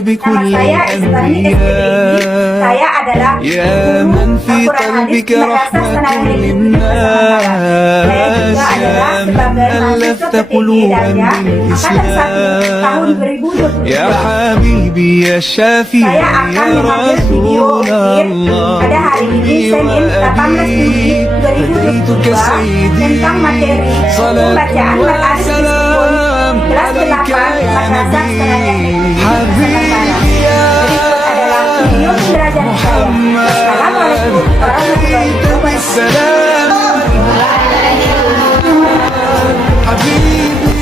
بكل الأنبياء يا من في قلبك رحمة للناس يا من ألفت قلوبا بالإسلام يا حبيبي يا شافي يا رسول الله أمي وأبي فديتك سيدي صلاة وسلام عليك يا نبي حبيبي يا محمد أتيت بالسلام حبيبي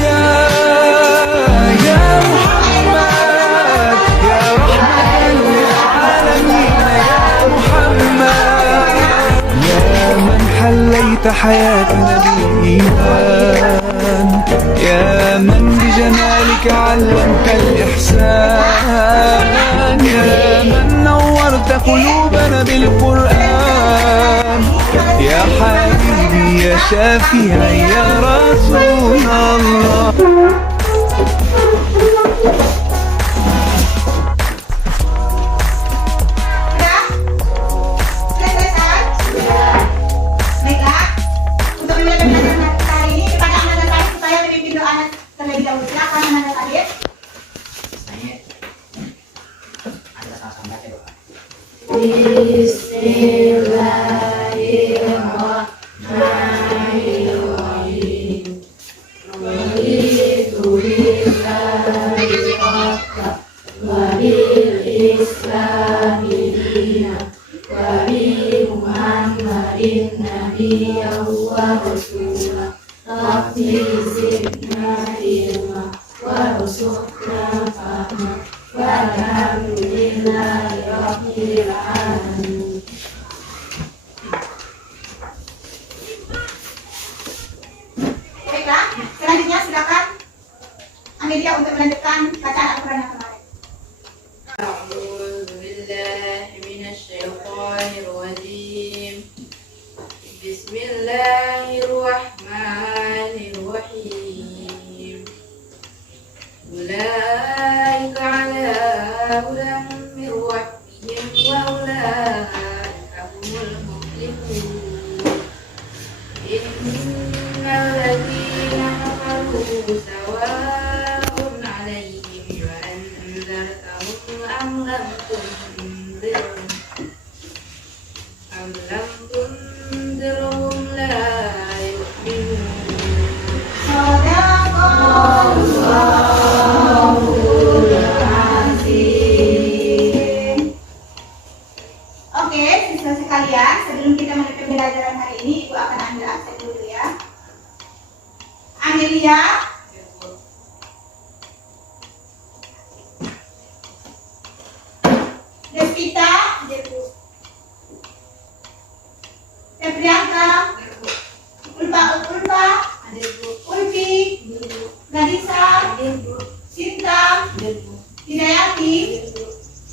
يا محمد يا رحمة للعالمين يا محمد يا من حليت حياتنا بالإيمان يا من بجمالك علمت الإحسان يا من نورت قلوبنا بالقرآن يا حبيبي يا شافعي يا رسول الله Baiklah, selanjutnya silakan Amelia untuk melanjutkan bacaan Al-Quran yang kemarin. أعوذ بالله من الشيطان الرجيم بسم الله الرحمن الرحيم أولئك على هدى من ربهم وأولئك هم المفلحون إن الذين كفروا سواء عليهم وأنذرتهم أم لم تنذرهم لا يؤمنون Oke, siswa sekalian, sebelum kita menutup pembelajaran hari ini, Ibu akan ambil absen dulu ya. Amelia, Devita, Febrianka, Ulfa, Ulfi, Nadisa, Sinta, Hidayati,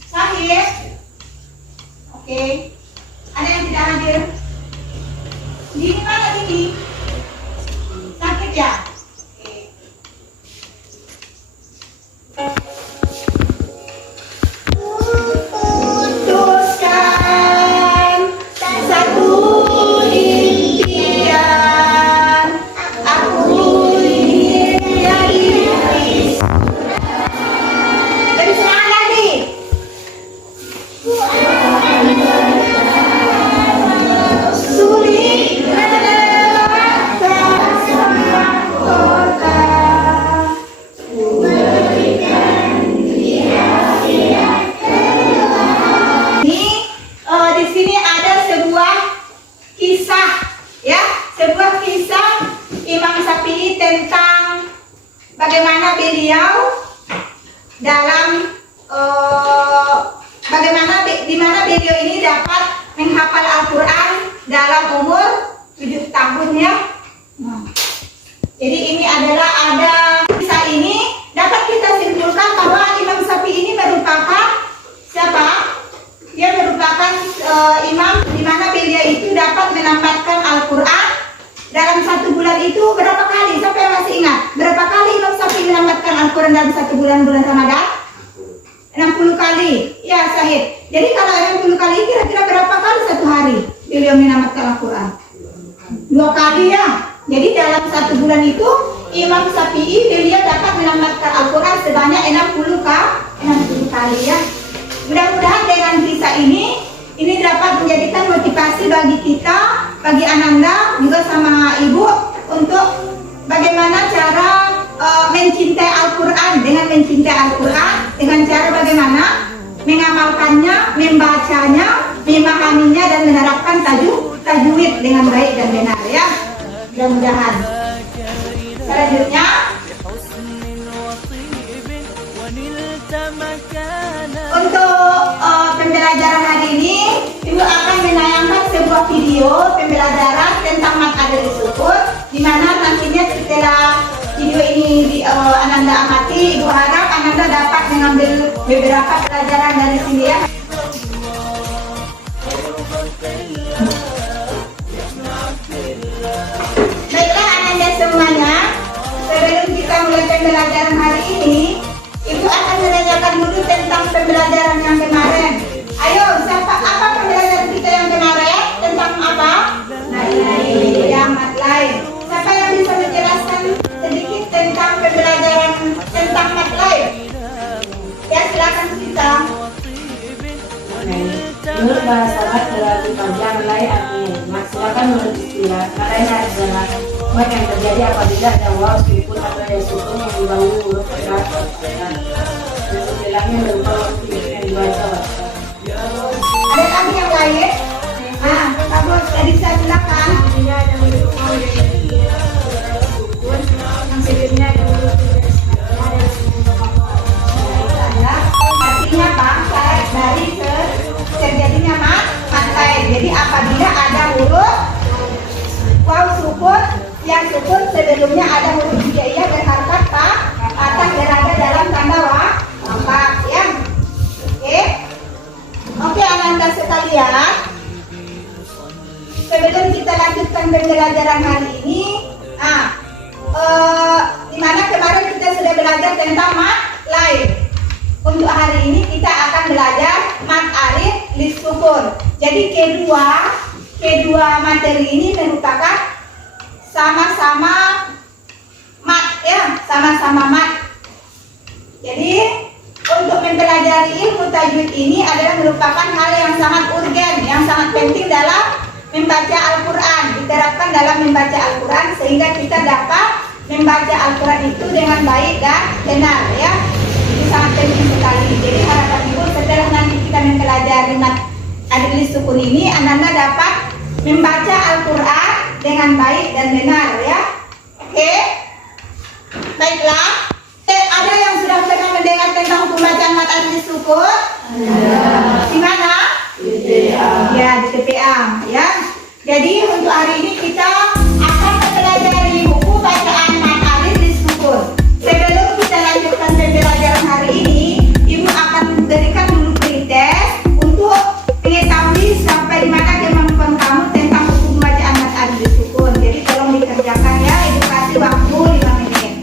Sahir. Oke, ada yang tidak hadir? Dini mana Dini? Sakit ya? Oke. Putuskan satu impian, aku ingin menjadi iblis. Lebih semangat lagi. Sulit melewatkan semua kota. Berikan dia ini di sini ada sebuah kisah, ya, sebuah kisah Imam Syafi'i tentang bagaimana beliau dalam di mana beliau ini dapat menghafal Al-Quran dalam umur 7 tahun ya. Jadi ini adalah ada kisah ini dapat kita simpulkan bahwa Imam Syafi'i ini merupakan siapa? Dia merupakan imam di mana beliau itu dapat menamatkan Al-Quran dalam 1 bulan itu berapa kali? Siapa yang masih ingat? Berapa kali Imam Syafi'i menamatkan Al-Quran dalam 1 bulan Ramadan? 60 kali. Ya, Syahid. Jadi kalau 60 kali kira-kira berapa kali satu hari beliau menamatkan Al-Quran? 2 kali ya. Jadi dalam 1 bulan itu Imam Syafi'i beliau dapat menamatkan Al-Quran sebanyak 60 kali ya. Mudah-mudahan dengan kisah ini dapat menjadikan motivasi bagi kita, bagi Ananda juga sama Ibu untuk bagaimana cara mencintai Al-Quran. Dengan mencintai Al-Quran, dengan cara bagaimana mengamalkannya, membacanya, memahaminya dan menerapkan tajwid dengan baik dan benar ya. Mudah-mudahan. Selanjutnya untuk pembelajaran hari ini, Ibu akan menayangkan sebuah video pembelajaran tentang mat adil syukur, di mana nantinya setelah video ini Ananda amati, Ibu harap Ananda dapat mengambil beberapa pelajaran dari sini ya. Baiklah Ananda semuanya, sebelum kita mulai pembelajaran hari ini, Ibu akan menanyakan dulu tentang pembelajaran yang kemarin. Ayo, apa pembelajaran kita yang kemarin? Tentang apa? Ya, mat lain. Siapa yang bisa menjelaskan sedikit tentang pembelajaran tentang mat lain? Ya, silakan kita. Menurut bahasa mat berarti panjang lain artinya. Mat silakan menurut istilah. Makanya adalah mat yang terjadi apabila ada waw, sukun atau ya sukun yang dibawah huruf dan setelahnya berupa waktu yang dibaca. Ada lagi yang lain? Bagus, jadi saya silakan. Yang sebelumnya ada Artinya apa? Dari terjadinya mat lain. Jadi apabila ada huruf waw sukun, yang sukun sebelumnya ada huruf hijaiyah dan harakat patah berada dalam tanda waqaf ya. Oke Ananda sekalian, sebelum kita lanjutkan pembelajaran hari ini, dimana kemarin kita sudah belajar tentang mat lain. Untuk hari ini kita akan belajar mat alif lis-sukun. Jadi kedua materi ini merupakan sama-sama mat ya, sama-sama mat. Jadi untuk mempelajari ilmu tajwid ini adalah merupakan hal yang sangat urgen, yang sangat penting dalam membaca Al-Quran, diterapkan dalam membaca Al-Quran sehingga kita dapat membaca Al-Quran itu dengan baik dan benar ya. Itu sangat penting sekali. Jadi harapan Ibu setelah nanti kita mempelajari mat adil lis-sukun ini, Ananda dapat membaca Al-Quran dengan baik dan benar ya. Oke? Baiklah. Ada yang sudah pernah mendengar tentang pembacaan mat adil lis-sukun? Di mana? Di TPA. Ya, di TPA ya. Jadi untuk hari ini kita akan mempelajari buku bacaan mat adil lis-sukun. Sebelum kita lanjutkan pembelajaran hari ini, Ibu akan memberikan dulu pretest untuk mengetahui sampai di mana kemampuan kamu tentang buku bacaan mat adil lis-sukun. Jadi tolong dikerjakan ya, Ibu kasih waktu 5 menit.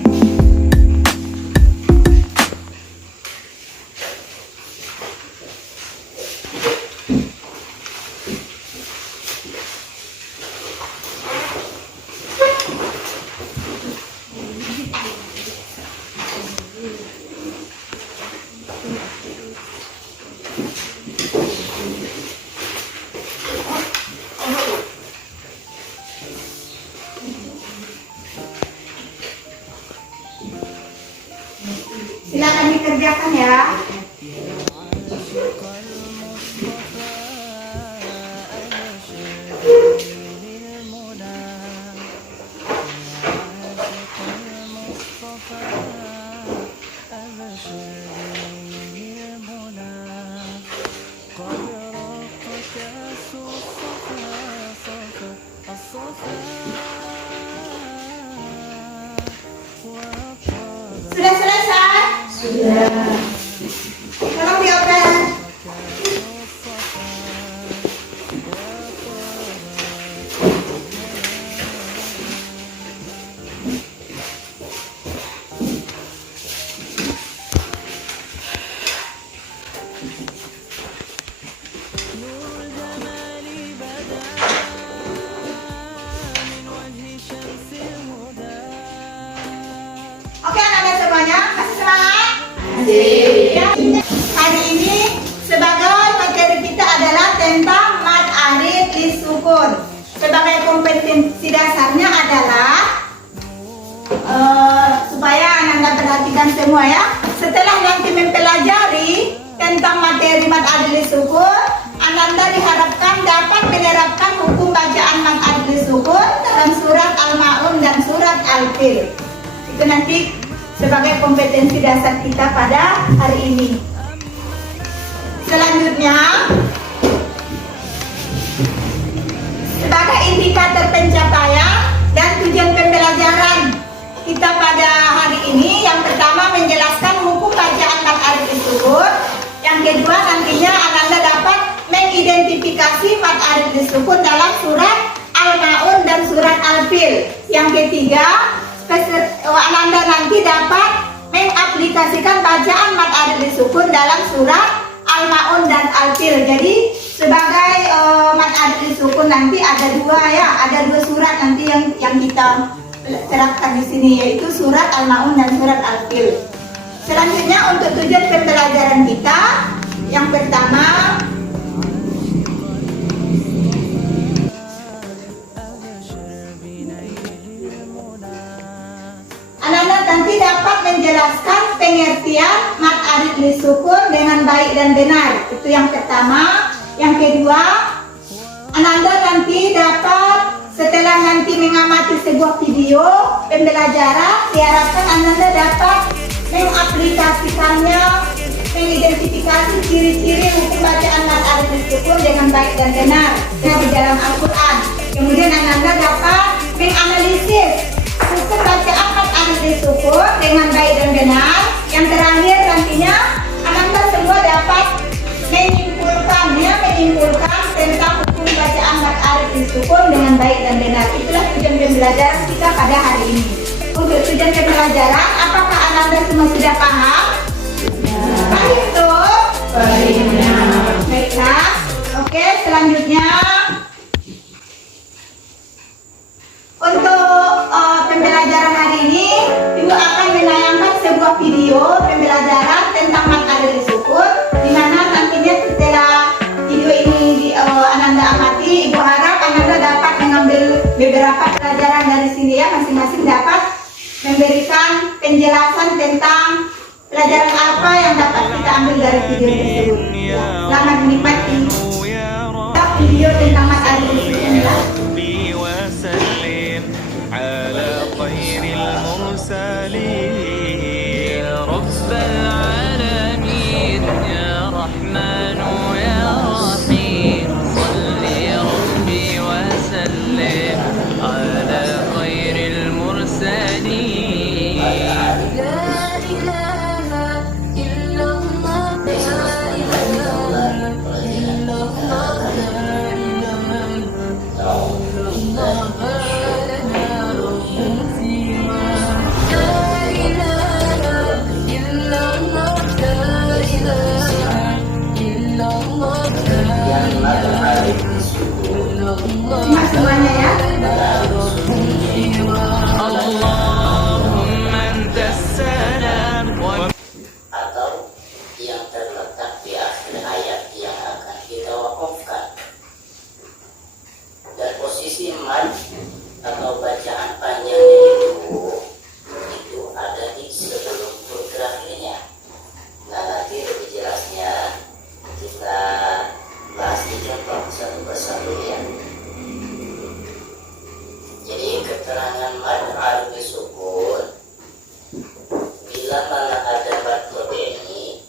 Silakan dikerjakan ya. Sudah selesai? Sudah. Tolong dioper. Ya, hari ini sebagai materi kita adalah tentang mad alif lisukun. Sebagai kompetensi dasarnya adalah supaya Ananda perhatikan semua ya. Setelah nanti mempelajari tentang materi mad alif lisukun, Ananda diharapkan dapat menerapkan hukum bacaan mad alif lisukun dalam surat Al-Ma'un dan surat Al-Fil. Itu nanti sebagai kompetensi dasar kita pada hari ini. Selanjutnya, sebagai indikator pencapaian dan tujuan pembelajaran kita pada hari ini, yang pertama menjelaskan hukum bacaan mad alif lisukun. Yang kedua, nantinya Ananda dapat mengidentifikasi mad alif lisukun dalam surat Al-Ma'un dan surat Al-Fil. Yang ketiga, Ananda nanti dapat mengaplikasikan bacaan mad alif lisukun dalam surat Al-Ma'un dan Al-Fil. Jadi sebagai mad alif lisukun nanti ada dua ya, ada dua surat nanti yang kita terapkan di sini, yaitu surat Al-Ma'un dan surat Al-Fil. Selanjutnya untuk tujuan pembelajaran kita, yang pertama Ananda nanti dapat menjelaskan pengertian mad alif lisukun dengan baik dan benar. Itu yang pertama. Yang kedua, Ananda nanti dapat setelah nanti mengamati sebuah video pembelajaran, diharapkan Ananda dapat mengaplikasikannya, mengidentifikasi ciri-ciri hukum bacaan mad alif lisukun dengan baik dan benar di dalam Al-Quran. Kemudian Ananda dapat menganalisis hukum bacaan mad alif lisukun dengan baik dan benar. Yang terakhir nantinya Ananda semua dapat menyimpulkan tentang hukum bacaan mad alif lisukun dengan baik dan benar. Itulah tujuan pembelajaran kita pada hari ini. Untuk tujuan pembelajaran, apakah Ananda semua sudah paham? Baik tuh. Baiklah. Oke, selanjutnya untuk pembelajaran hari ini, Ibu akan menayangkan sebuah video pembelajaran tentang mad alif lisukun, di mana nantinya setelah video ini Ananda amati, Ibu harap Ananda dapat mengambil beberapa pelajaran dari sini ya, masing-masing dapat memberikan penjelasan tentang pelajaran apa yang dapat kita ambil dari video tersebut. Selamat menikmati video tentang mad alif lisukun ya. Simak semuanya ya. Atau yang terletak di akhir ayat yang akan kita wakafkan. Dan posisi mad atau bacaan panjangnya itu ada di sebelum huruf terakhirnya. Nah, nanti lebih jelasnya kita bahas di contoh satu persatu ya. Jadi keterangan mad alif lisukun, bila mana ada mad ini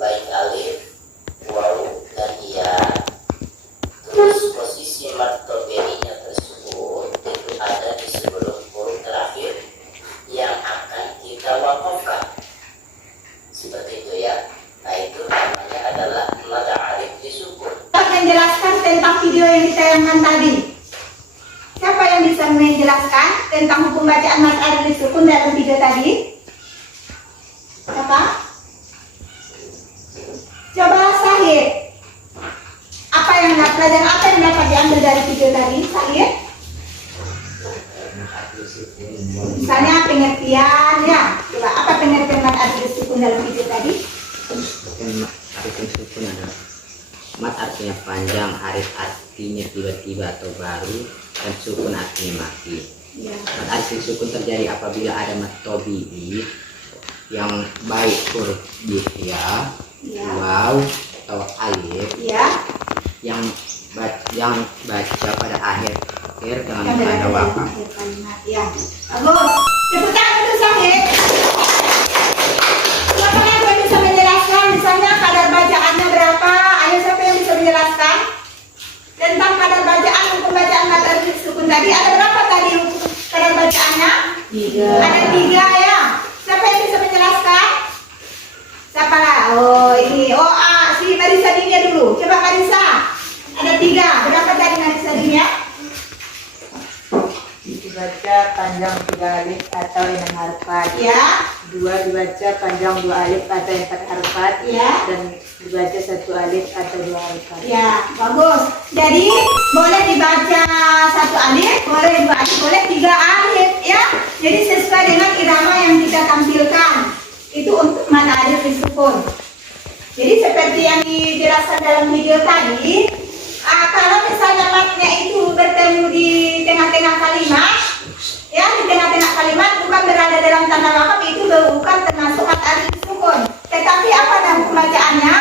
baik alif, waw dan ya, terus posisi mad nya tersebut itu ada di sebelum huruf terakhir yang akan kita wakafkan. Seperti itu ya. Nah, itu namanya adalah mad alif lisukun. Kita akan jelaskan tentang video yang ditayangkan tadi. Siapa yang bisa menjelaskan tentang hukum bacaan mad alif lisukun dalam video tadi? Siapa? Coba Sahid. Pelajaran apa yang dapat diambil dari video tadi, Sahid? Misalnya pengertian ya. Coba apa pengertian mad alif lisukun dalam video tadi? Arif sukun adalah mat artinya panjang, arif artinya tiba-tiba atau baru, dan sukun artinya mati. Ya. Mat arif sukun terjadi apabila ada mat tobi'i yang baik huruf ya, waw atau alif Ya. yang baca pada akhir dengan tanda wakaf. Ya. Bagus. Tepuk tangan untuk Syahid. Siapa yang bisa menjelaskan misalnya kadar bacaannya berapa? Ayo siapa yang bisa menjelaskan tentang kadar bacaan hukum bacaan mat arif sukun tadi? Ada berapa tadi kadar bacaannya? 3. Ada 3 ya. Siapa yang bisa menjelaskan? Siapa lah? Oh ini. Oh si Marisa Dinia dulu. Coba Marisa. Ada 3. Berapa tadi Marisa Dinia? Dibaca panjang 3 alif atau 6 harfat. Ya. 2 dibaca panjang 2 alif atau 4 harfat. Ya. Dan dibaca 1 alif atau 2 harfat. Ya, bagus. Jadi boleh dibaca 1 alif, boleh 2 alif, boleh 3 alif ya. Jadi sesuai dengan irama yang kita tampilkan. Itu untuk mat arif sukun. Jadi seperti yang dijelaskan dalam video tadi, kalau misalnya matnya itu bertemu di tengah-tengah kalimat, ya di tengah-tengah kalimat bukan berada dalam tanda wakaf, itu bukan termasuk mat arif sukun. Tetapi apa nama pembacaannya?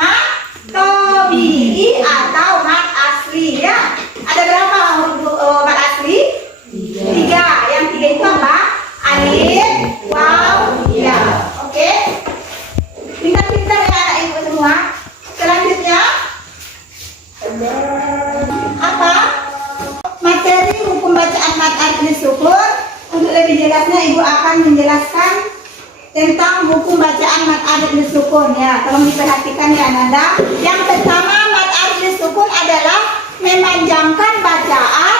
Mat tobi'i atau mat asli ya. Ada berapa huruf mat asli? 3. Yang 3 itu apa? Alif, waw, ya. Oke. Pintar-pintar ya anak ibu semua. Selanjutnya apa? Materi hukum bacaan mat arif sukun. Untuk lebih jelasnya ibu akan menjelaskan tentang hukum bacaan mat arif sukun ya. Tolong diperhatikan ya Nanda. Yang pertama, mat arif sukun adalah memanjangkan bacaan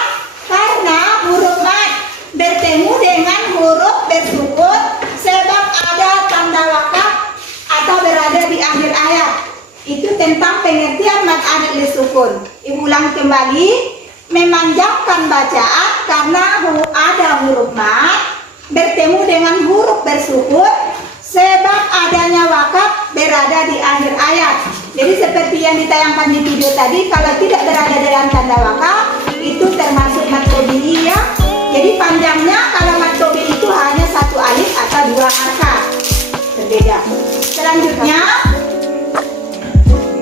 karena huruf mat bertemu dengan huruf bersukun sebab ada tanda wakaf atau berada di akhir ayat. Itu tentang pengertian mat arif sukun. Ibu ulang kembali, memanjangkan bacaan karena ada huruf mat bertemu dengan huruf bersukun sebab adanya wakaf berada di akhir ayat. Jadi seperti yang ditayangkan di video tadi, kalau tidak berada dalam tanda wakaf itu termasuk mat tobi'i ya. Jadi panjangnya kalau mat tobi'i itu hanya 1 alif atau 2 harakat. Berbeda. Selanjutnya,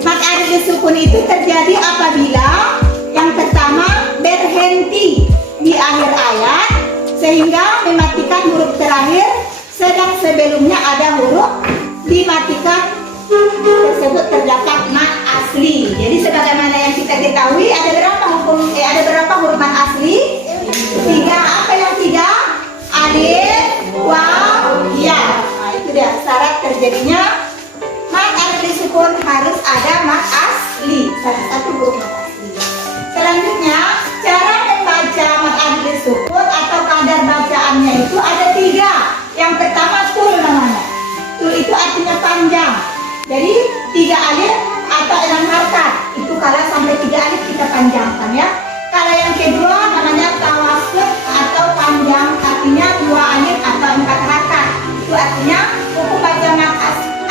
mat arif sukun itu terjadi apabila yang pertama berhenti di akhir ayat sehingga mematikan huruf terakhir, sedang sebelumnya ada huruf dimatikan tersebut terdapat mat asli. Jadi sebagaimana yang kita ketahui ada berapa huruf mat asli? 3. Apa yang 3? Alif, waw, ya. Nah, itu dia syarat terjadinya mat arif sukun, harus ada mat asli, satu huruf mat asli. Selanjutnya, cara membaca mat arif sukun atau kadar bacaannya itu ada 3. Yang pertama tul namanya. Tul itu artinya panjang. Jadi 3 alif atau 6 harakat. Itu kalau sampai 3 alif kita panjangkan ya. Kalau yang kedua namanya tawassut atau panjang, artinya 2 alif atau 4 harakat. Itu artinya hukum baca mat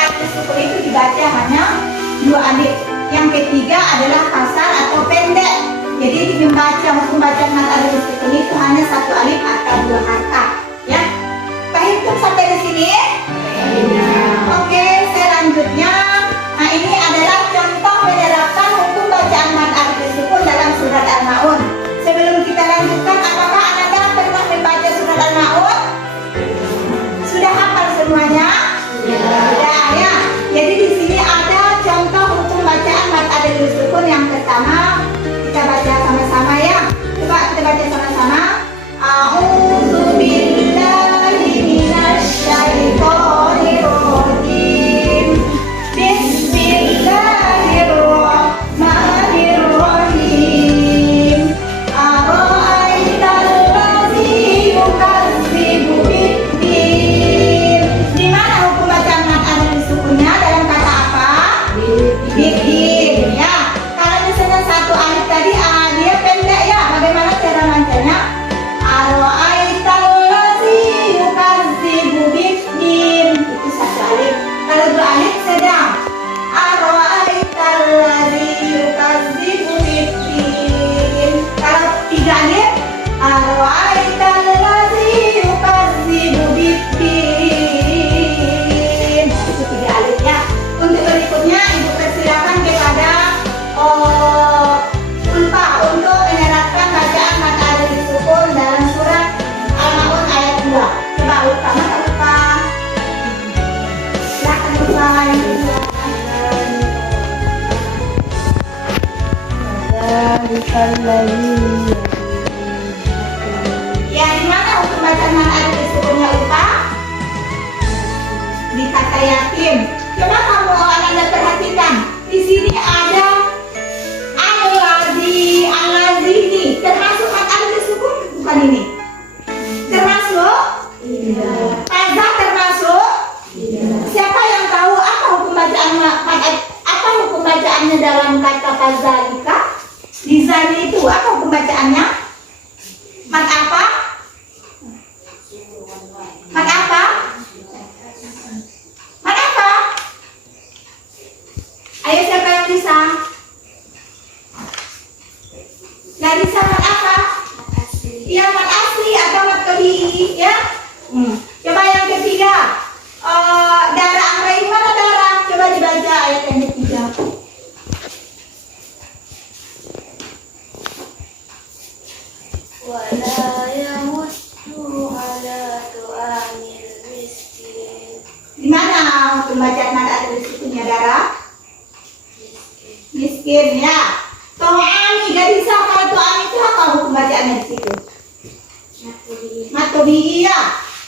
arif sukun itu dibaca hanya 2 alif. Yang ketiga adalah kasar atau pendek. Jadi membaca hukum bacaan mat arif sukun itu hanya 1 alif atau 2 harakat ya. Paham sampai di sini? Oke, selanjutnya, nah ini adalah contoh menerapkan hukum bacaan mat arif sukun dalam surat Al-Maun. Sebelum kita lanjutkan, apakah Anda pernah membaca surat Al-Maun? Sudah hafal semuanya? Sudah ya. Jadi di sini ada contoh hukum bacaan mat arif sukun. Yang pertama kita baca sama-sama ya. Coba kita baca sama-sama. A'udzu billahi minasy syaithanir rajim. Bismillahirrahmanirrahim. Ara'aital ladzi yukadzibu bid-din. Di mana hukum bacaan mat arif sukunnya dalam kata apa? Bid-din ya. Kalau misalnya ذلك الذي Ya, di mana hukum bacaan mad alif disukunnya Ulfa? Di kata yatim. Coba kamu Anda perhatikan. Di sini ada al-ladzi ini. Termasuk mad alif disukun bukan ini? Termasuk? Tidak. Kaza termasuk? Tidak. Siapa yang tahu apa hukum bacaan apa hukum bacaannya dalam kata kazalika? Di zani itu apa hukum bacaannya? Mad apa? Mad apa? Mad apa? Ayo siapa yang bisa? Gak bisa mad apa? Iya mad asli atau mad tabii ya? Coba yang ketiga. Darah Amrai mana darah? Coba dibaca ayat yang ketiga. ولا يمت على طعام المسكين Di mana hukum bacaan mad alif disukunnya darah? Miskin ya. To'ami gak bisa kalau to'ami itu apa hukum bacaannya di situ? Matobi ya.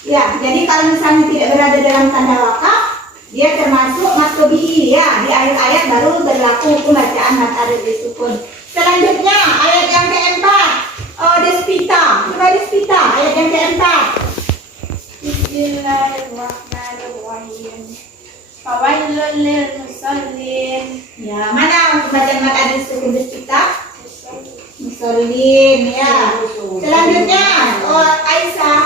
Ya, jadi kalau misalnya tidak berada dalam tanda wakaf, dia termasuk matobi ya. Di ayat-ayat baru berlaku hukum bacaan mad alif disukun. Selanjutnya ayat yang keempat. Despita. Coba despita ayat yang keempat. Bismillahirrahmanirrahim. Fawailul lil musallin. Ya, mana bacaan mad alif disukun despita? Musallin ya. Selanjutnya Aisyah.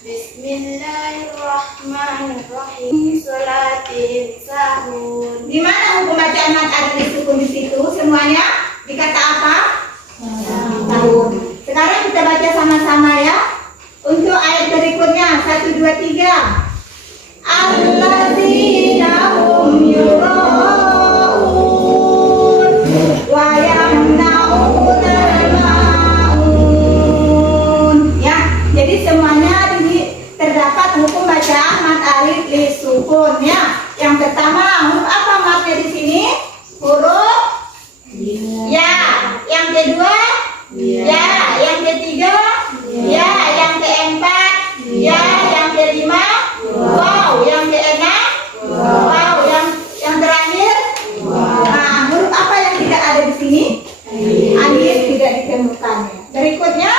Bismillahirrahmanirrahim. Sholatin sahun. Di mana hukum bacaan mad alif disukun di situ semuanya? Dikata apa? Tahun. Sekarang kita baca sama-sama ya. Untuk ayat berikutnya 1 2 3. Alladzina hum yura'un wa yamna'una al-ma'un. Ya, jadi semuanya ini terdapat hukum bacaan mad alif disukun ya. Yang pertama, huruf apa madnya di sini? Huruf ya. Yang kedua ya. Yang ketiga ya. Yang keempat ya. Yang kelima wow. Yang keenam wow. Yang terakhir nah, huruf apa yang tidak ada di sini? Alif tidak ditemukan. Berikutnya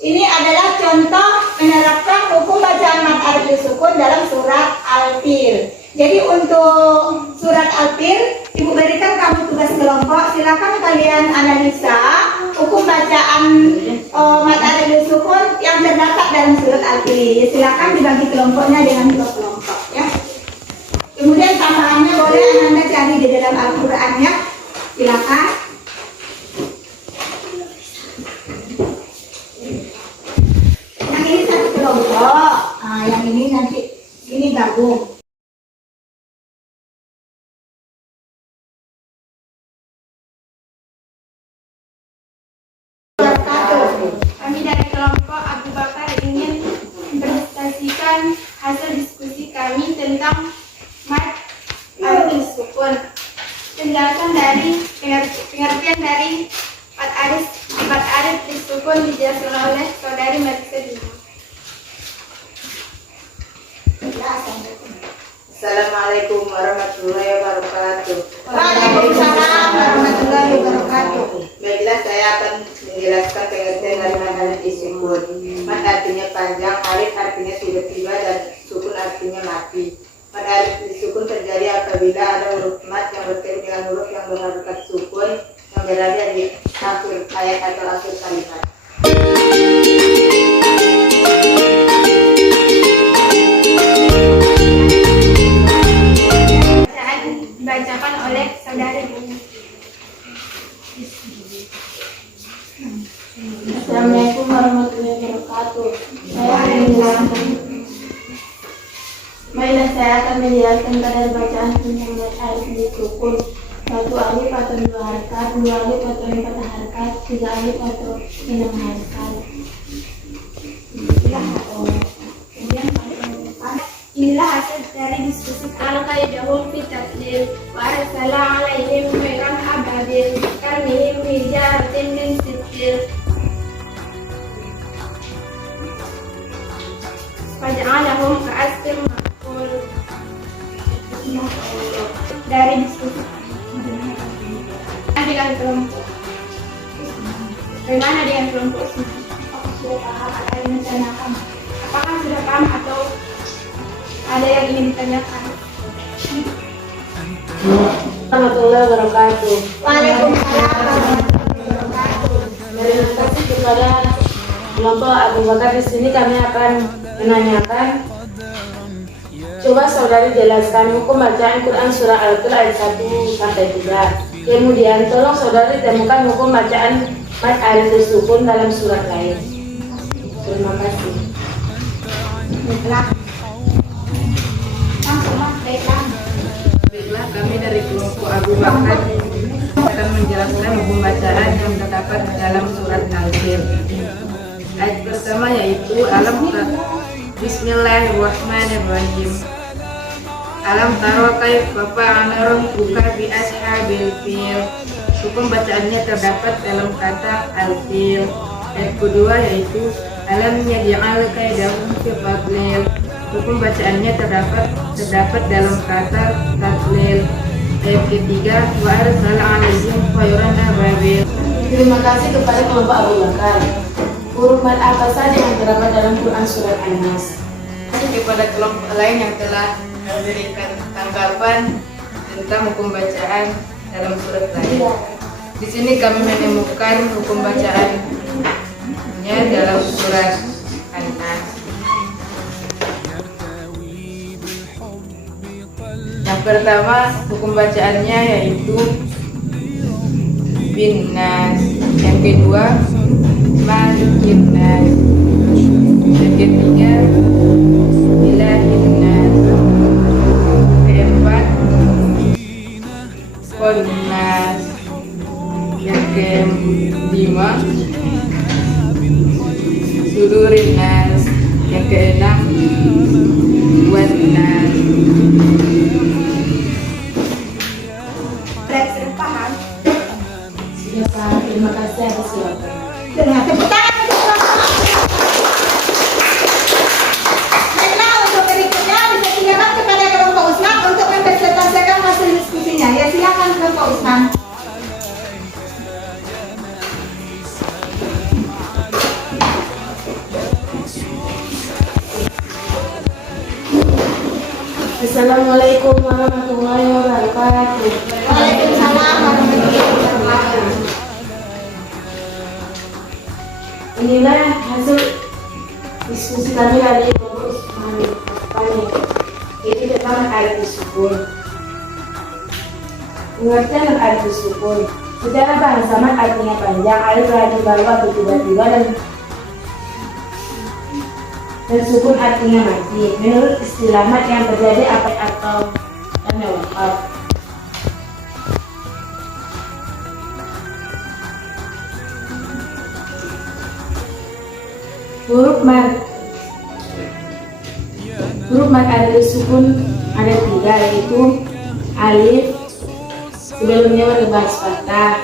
ini adalah contoh menerapkan hukum bacaan mad alif disukun dalam surat Al-Fil. Jadi untuk surat Al-Fil, Ibu berikan kamu tugas kelompok. Silakan kalian analisa hukum bacaan mad alif disukun yang terdapat dalam surat Al-Fil. Silakan dibagi kelompoknya dengan dua kelompok ya. Kemudian tambahannya boleh Anda cari di dalam Al-Qur'an ya. Silakan. Yang ini satu kelompok. Nah, yang ini nanti ini gabung. Kami dari kelompok Abu Bakar ingin mempresentasikan hasil diskusi kami tentang mad alif disukun. Penjelasan dari pengertian dari mad alif disukun dijelaskan oleh saudari Marisa Dina. Assalamualaikum warahmatullahi wabarakatuh. Waalaikumsalam warahmatullahi wabarakatuh. Baiklah, saya akan menjelaskan pengertian dari mad alif disukun. Mad artinya panjang, alif artinya sudah tiba, dan sukun artinya mati. Mad alif disukun terjadi apabila ada huruf mad yang bertemu dengan huruf yang berharokat sukun yang berada di akhir ayat atau akhir kalimat. Dibacakan oleh saudari Dina. Assalamualaikum warahmatullahi wabarakatuh. Saya akan menjelaskan kadar bacaan tentang mad alif disukun. 1 alif atau 2 harakat, 2 alif atau 4 harakat, 3 alif atau 6 harakat. Inilah hasil dari diskusi al-qaidahum fi taklil wa arsala alaihim miran ababil karmihim hijaratin min sijil waj'alahum ka'asfin ma'kul. Dari diskusi dengan kelompok bagaimana dengan kelompok Usman? Apakah sudah paham apa yang ditanyakan? Apakah sudah paham atau ada yang ingin ditanyakan? Warahmatullahi wabarakatuh. Waalaikumsalam warahmatullahi wabarakatuh. Terima kasih kepada kelompok Abu Bakar. Di sini kami akan menanyakan. Coba saudari jelaskan hukum bacaan Quran surah Al-Qur'an ayat 1 sampai 3. Kemudian tolong saudari temukan hukum bacaan mad alif sukun dalam surat lain. Terima kasih. Baiklah. Langsung mas, baiklah. Baiklah, kami dari kelompok Abu Bakar akan menjelaskan hukum bacaan yang terdapat dalam surat Al-Fil. Ayat pertama yaitu Bismillahirrahmanirrahim. Alam taro kaifa fa'ala rabbuka bi ashabil fil. Hukum bacaannya terdapat dalam kata al-fil. Ayat kedua yaitu alam yaj'al kaidahum fi tadlil. Hukum bacaannya terdapat dalam kata tadlil. Ayat ketiga wa arsala 'alaihim tayran ababil. Terima kasih kepada kelompok Abu Bakar. Huruf mad apa saja yang terdapat dalam Quran surat An-Nas? Kepada kelompok lain yang telah memberikan tanggapan tentang hukum bacaan dalam surat lain. Di sini kami menemukan hukum bacaannya dalam surat An-Nas. Yang pertama hukum bacaannya yaitu bin nas. Yang kedua malikin nas. Yang ketiga ilahin nas. Keempat konnas. Yang kelima sudurin nas. Yang keenam wannas. Sudah paham? Sudah paham. Terima kasih atas jawaban. Dengan tepuk tangan untuk kelompok. Baiklah, untuk berikutnya dipersilakan kepada kelompok Usman untuk mempresentasikan hasil diskusinya. Ya, silakan kelompok Usman. Assalamualaikum warahmatullahi wabarakatuh. Waalaikumsalam warahmatullahi wabarakatuh. Inilah hasil diskusi kami dari kelompok Usman. Ini tentang alif sukun. Pengertian alif sukun. Secara bahasa mat artinya panjang, alif berarti baru atau tiba-tiba dan sukun artinya mati. Menurut istilah mat yang terjadi apa atau tanda wakaf. Huruf mad alif sukun ada 3, yaitu alif sebelumnya berbaris fathah,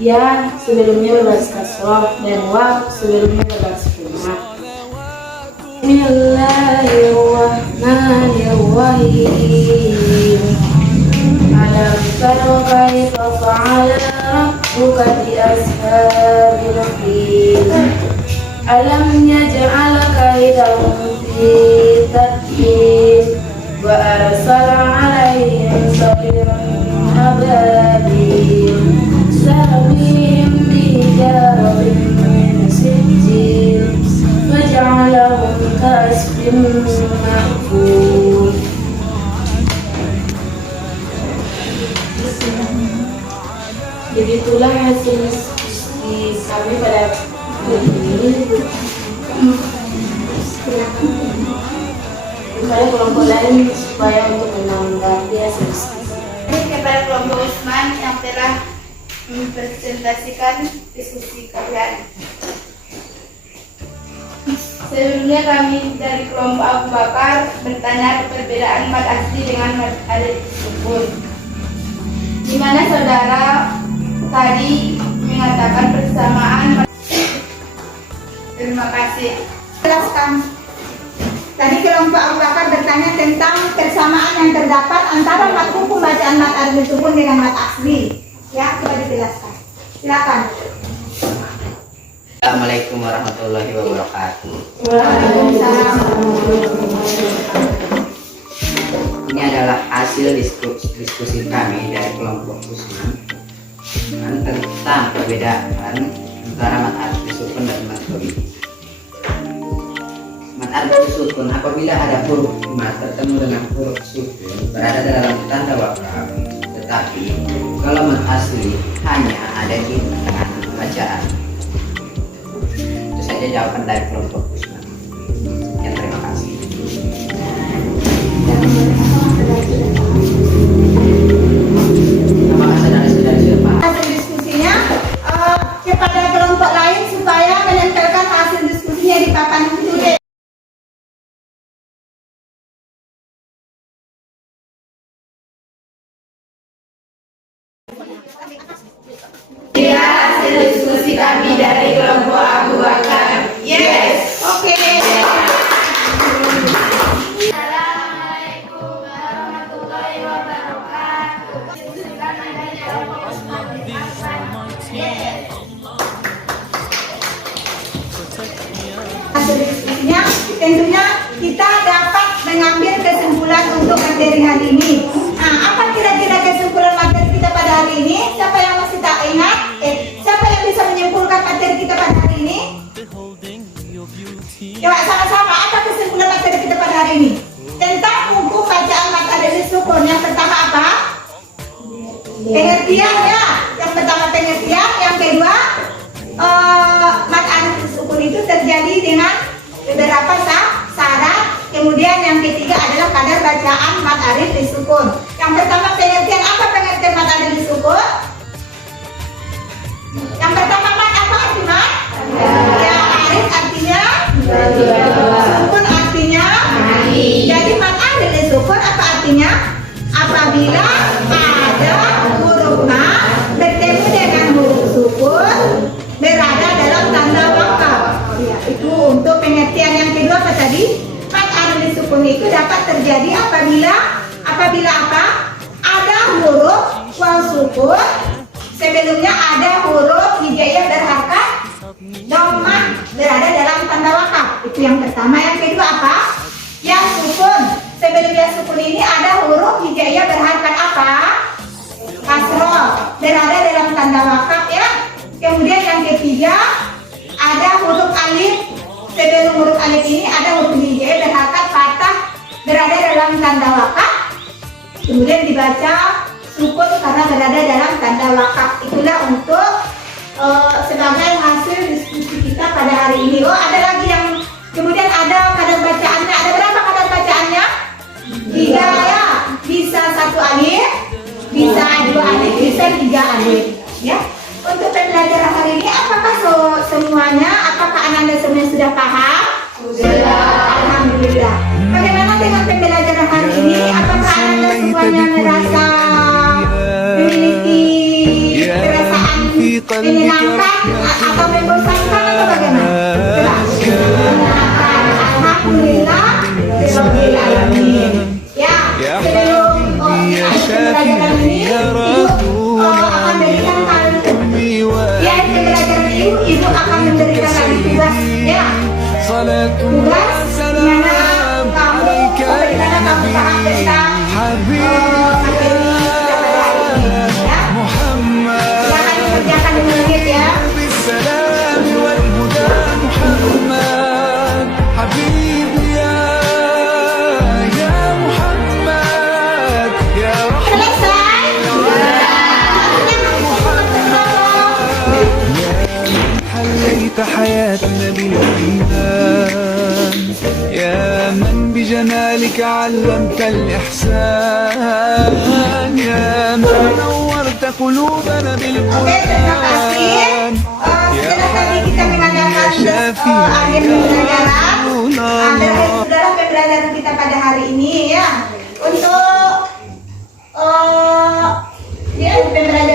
ya sebelumnya berbaris kasroh, dan waw sebelumnya berbaris fathah. Bismillahirrahmanirrahim. Alam tara kaifa fa'ala rabbuka bi ashabil fil. Alam yaj'al kaidahum fi tadlil wa arsala 'alaihim tayran ababil tarmihim bijaratin min sijil waj'alahum ka'asfin ma'kul. Begitulah hasil diskusi kami pada supaya kelompok lain supaya untuk menanggapi hasil diskusi. Kepada kelompok Usman yang telah mempresentasikan diskusi kalian. Sebelumnya kami dari kelompok Abu Bakar bertanya perbedaan mad asli dengan mad alif sukun. Di mana saudara tadi mengatakan persamaan. Terima kasih. Jelaskan. Tadi kelompok Abu Bakar bertanya tentang persamaan yang terdapat antara mad hukum bacaan mad alif sukun dengan mad asli. Ya, coba dijelaskan. Silakan. Assalamualaikum warahmatullahi wabarakatuh. Waalaikumsalam. Ini adalah hasil diskusi kami dari kelompok Usman tentang perbedaan antara mad alif sukun dan mad alif. Mad alif sukun apabila ada huruf mad bertemu dengan huruf sukun berada dalam tanda wakaf, tetapi kalau mad asli hanya ada di tengah bacaan. Itu saja jawaban dari kelompok Usman. Ya, terima kasih. Terima kasih saudara-saudari semua. Hasil diskusinya kepada kelompok lain supaya menempelkan hasil diskusinya di papan tulis. Ya, hasil diskusi kami dari kelompok Abu Bakar. Yes. Oke. Assalamualaikum warahmatullahi wabarakatuh. Dengan adanya kelompok Usman bin Affan. Hasil diskusinya tentunya kita dapat mengambil kesimpulan untuk materi hari ini. Nah, apa kira-kira kesimpulan materi kita pada hari ini? Siapa yang masih tak ingat? Siapa yang bisa menyimpulkan materi kita pada hari ini? Coba sama-sama, apa kesimpulan materi kita pada hari ini? Tentang hukum bacaan mad alif sukun. Yang pertama apa? Pengertian ya. Yang pertama pengertian, yang kedua mad alif sukun itu terjadi dengan beberapa syarat. Kemudian yang ketiga adalah kadar bacaan mad alif sukun. Yang pertama pengertian, apa pengertian mad alif sukun? Yang pertama mad apa arti mad? Ya, alif artinya sukun artinya. Jadi mad alif sukun apa artinya? Apabila ada huruf mad bertemu dengan huruf sukun berada dalam tanda wakaf. Ya, itu untuk pengertian. Yang kedua apa tadi? Mad alif sukun itu dapat terjadi apabila apa? Ada huruf waw sukun sebelumnya ada huruf hijaiyah berharokat dhammah berada dalam tanda wakaf. Itu yang pertama. Yang kedua apa? Yang sukun. Sebelum yang sukun ini ada huruf hijaiyah berharokat apa? Kasroh berada dalam tanda wakaf ya. Kemudian yang ketiga ada huruf alif. Sebelum huruf alif ini ada huruf hijaiyah berharokat fathah berada dalam tanda wakaf. Kemudian dibaca sukun karena berada dalam tanda wakaf. Itulah untuk sebagai hasil diskusi kita pada hari ini. Oh, ada lagi yang kemudian ada kadar bacaannya. Ada berapa kadar bacaannya? 3 ya. Bisa 1 alif, bisa 2 alif, bisa 3 alif. Ya. Untuk pembelajaran hari ini, apakah semuanya? Apakah anda semua sudah paham? Sudah. Alhamdulillah. Bagaimana dengan pembelajaran hari ini? Apakah anda semuanya merasa memiliki perasaan menyenangkan atau membosankan atau bagaimana? Menyenangkan. Alhamdulillah. Rabbil alamin. Ya, sebelum pembelajaran ini, ibu akan berikan ya, pembelajaran ibu akan memberikan lagi tugas ya. Tugas dimana kamu bagaimana kamu paham tentang materi kita pada hari ini ya. Silakan dikerjakan di menit ya. Selesai. حليت حياتنا بالإيمان يا من بجمالك علمت الإحسان يا من نورت قلوبنا Oke, terima kasih. بالقرآن Setelah tadi kita mengadakan akhir pembelajaran. Sudahlah pembelajaran kita pada hari ini ya. Untuk di akhir pembelajaran